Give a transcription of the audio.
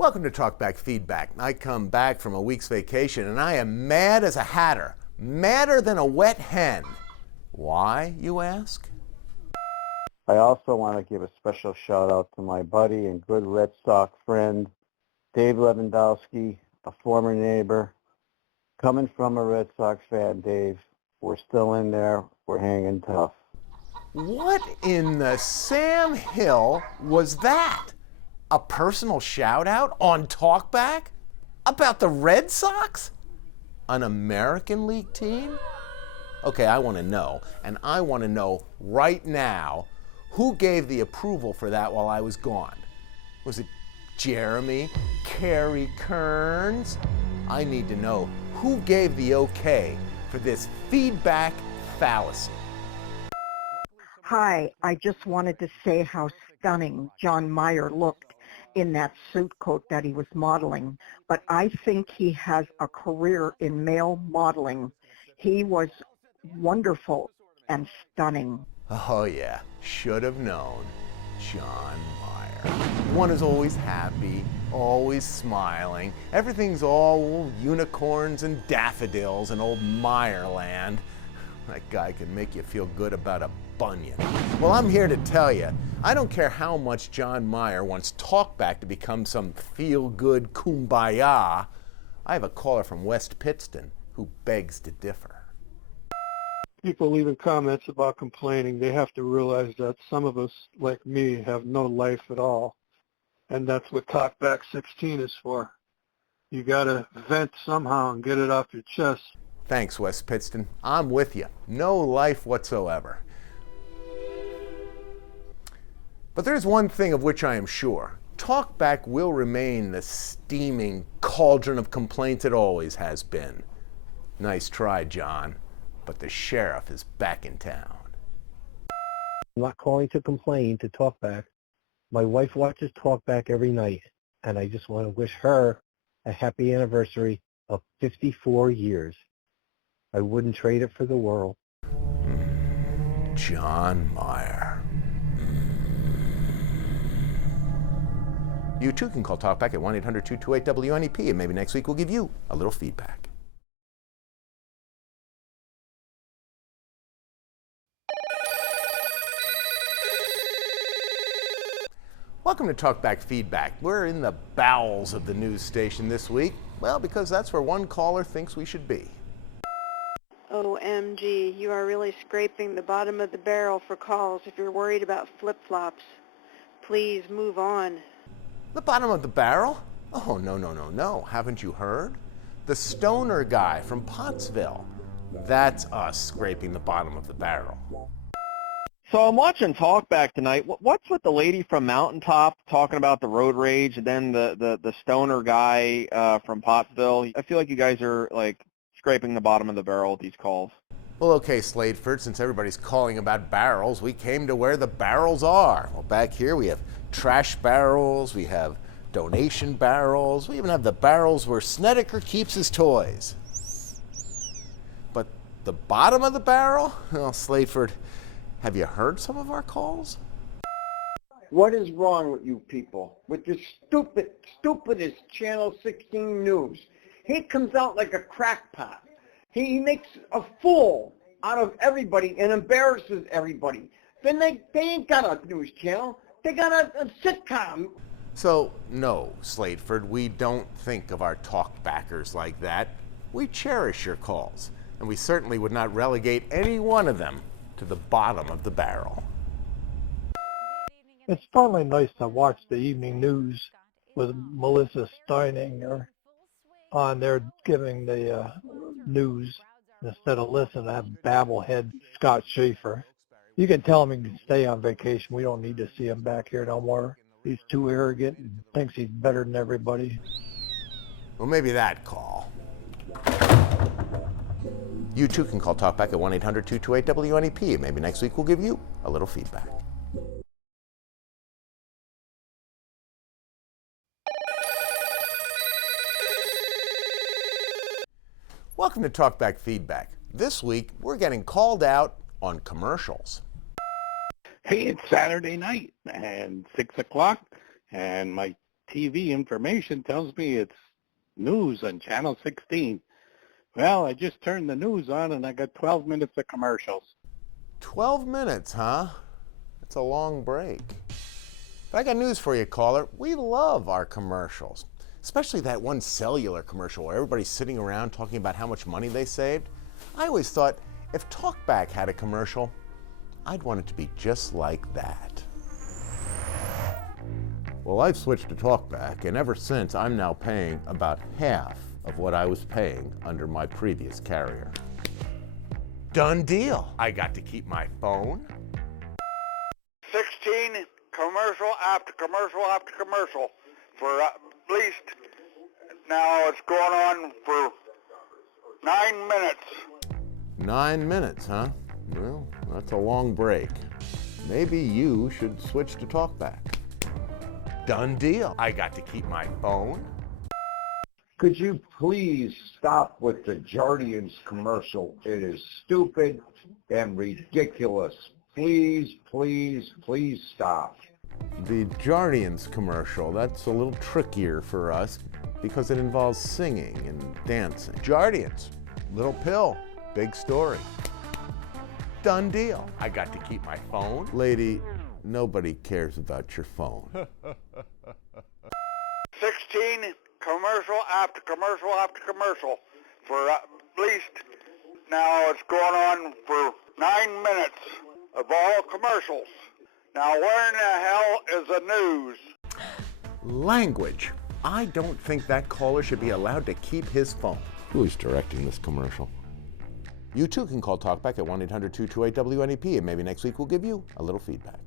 Welcome to Talkback Feedback. I come back from a week's vacation and I am mad as a hatter, madder than a wet hen. Why, you ask? I also want to give a special shout out to my buddy and good Red Sox friend, Dave Lewandowski, a former neighbor. Coming from a Red Sox fan, Dave, we're still in there. We're hanging tough. What in the Sam Hill was that? A personal shout out on Talkback? About the Red Sox? An American League team? Okay, I want to know, and I want to know right now, who gave the approval for that while I was gone? Was it Jeremy, Kerry Kearns? I need to know who gave the okay for this feedback fallacy. Hi, I just wanted to say how stunning John Mayer looked in that suit coat that he was modeling, but I think he has a career in male modeling. He was wonderful and stunning. Oh yeah, should have known. John Mayer. One is always happy, always smiling. Everything's all unicorns and daffodils in old Meyerland. That guy can make you feel good about a bunion. Well, I'm here to tell you, I don't care how much John Mayer wants Talkback to become some feel-good kumbaya. I have a caller from West Pittston who begs to differ. People leaving comments about complaining, they have to realize that some of us, like me, have no life at all. And that's what Talkback 16 is for. You got to vent somehow and get it off your chest. Thanks, West Pittston. I'm with you. No life whatsoever. But there's one thing of which I am sure. Talkback will remain the steaming cauldron of complaints it always has been. Nice try, John. But the sheriff is back in town. I'm not calling to complain, to talk back. My wife watches Talkback every night, and I just want to wish her a happy anniversary of 54 years. I wouldn't trade it for the world. John Mayer. You too can call Talkback at 1-800-228-WNEP, and maybe next week we'll give you a little feedback. Welcome to Talkback Feedback. We're in the bowels of the news station this week. Well, because that's where one caller thinks we should be. OMG, you are really scraping the bottom of the barrel for calls if you're worried about flip-flops. Please move on. The bottom of the barrel? Oh, no. Haven't you heard? The stoner guy from Pottsville. That's us scraping the bottom of the barrel. So I'm watching Talkback tonight. What's with the lady from Mountaintop talking about the road rage, and then the stoner guy from Pottsville? I feel like you guys are like scraping the bottom of the barrel with these calls. Well, okay, Sladeford, since everybody's calling about barrels, we came to where the barrels are. Well, back here we have trash barrels, we have donation barrels, we even have the barrels where Snedeker keeps his toys. But the bottom of the barrel? Well, Sladeford, have you heard some of our calls? What is wrong with you people? With this stupidest Channel 16 news. He comes out like a crackpot. He makes a fool out of everybody and embarrasses everybody. Then they ain't got a news channel. They got a sitcom. So, no, Sladeford, we don't think of our talkbackers like that. We cherish your calls, and we certainly would not relegate any one of them to the bottom of the barrel. It's finally nice to watch the evening news with Melissa Steininger on there giving the news instead of listening to that babblehead Scott Schaffer. You can tell him he can stay on vacation. We don't need to see him back here no more. He's too arrogant and thinks he's better than everybody. Well, maybe that call. You too can call Talkback at 1-800-228-WNEP. Maybe next week we'll give you a little feedback. Welcome to Talkback Feedback. This week, we're getting called out on commercials. Hey, it's Saturday night and 6 o'clock, and my TV information tells me it's news on Channel 16. Well, I just turned the news on and I got 12 minutes of commercials. 12 minutes, huh? That's a long break. But I got news for you, caller. We love our commercials, especially that one cellular commercial where everybody's sitting around talking about how much money they saved. I always thought if Talkback had a commercial, I'd want it to be just like that. Well, I've switched to Talkback, and ever since, I'm now paying about half of what I was paying under my previous carrier. Done deal. I got to keep my phone. 16 commercial after commercial after commercial for at least, now it's going on for 9 minutes. 9 minutes, huh? Well, that's a long break. Maybe you should switch to Talkback. Done deal. I got to keep my phone. Could you please stop with the Jardians commercial? It is stupid and ridiculous. Please, please, please stop. The Jardians commercial, that's a little trickier for us because it involves singing and dancing. Jardians, little pill, big story. Done deal. I got to keep my phone. Lady, nobody cares about your phone. 16 commercial after commercial after commercial for at least, now it's going on for 9 minutes of all commercials. Now where in the hell is the news? Language. I don't think that caller should be allowed to keep his phone. Who's directing this commercial? You too can call Talkback at 1-800-228-WNEP, and maybe next week we'll give you a little feedback.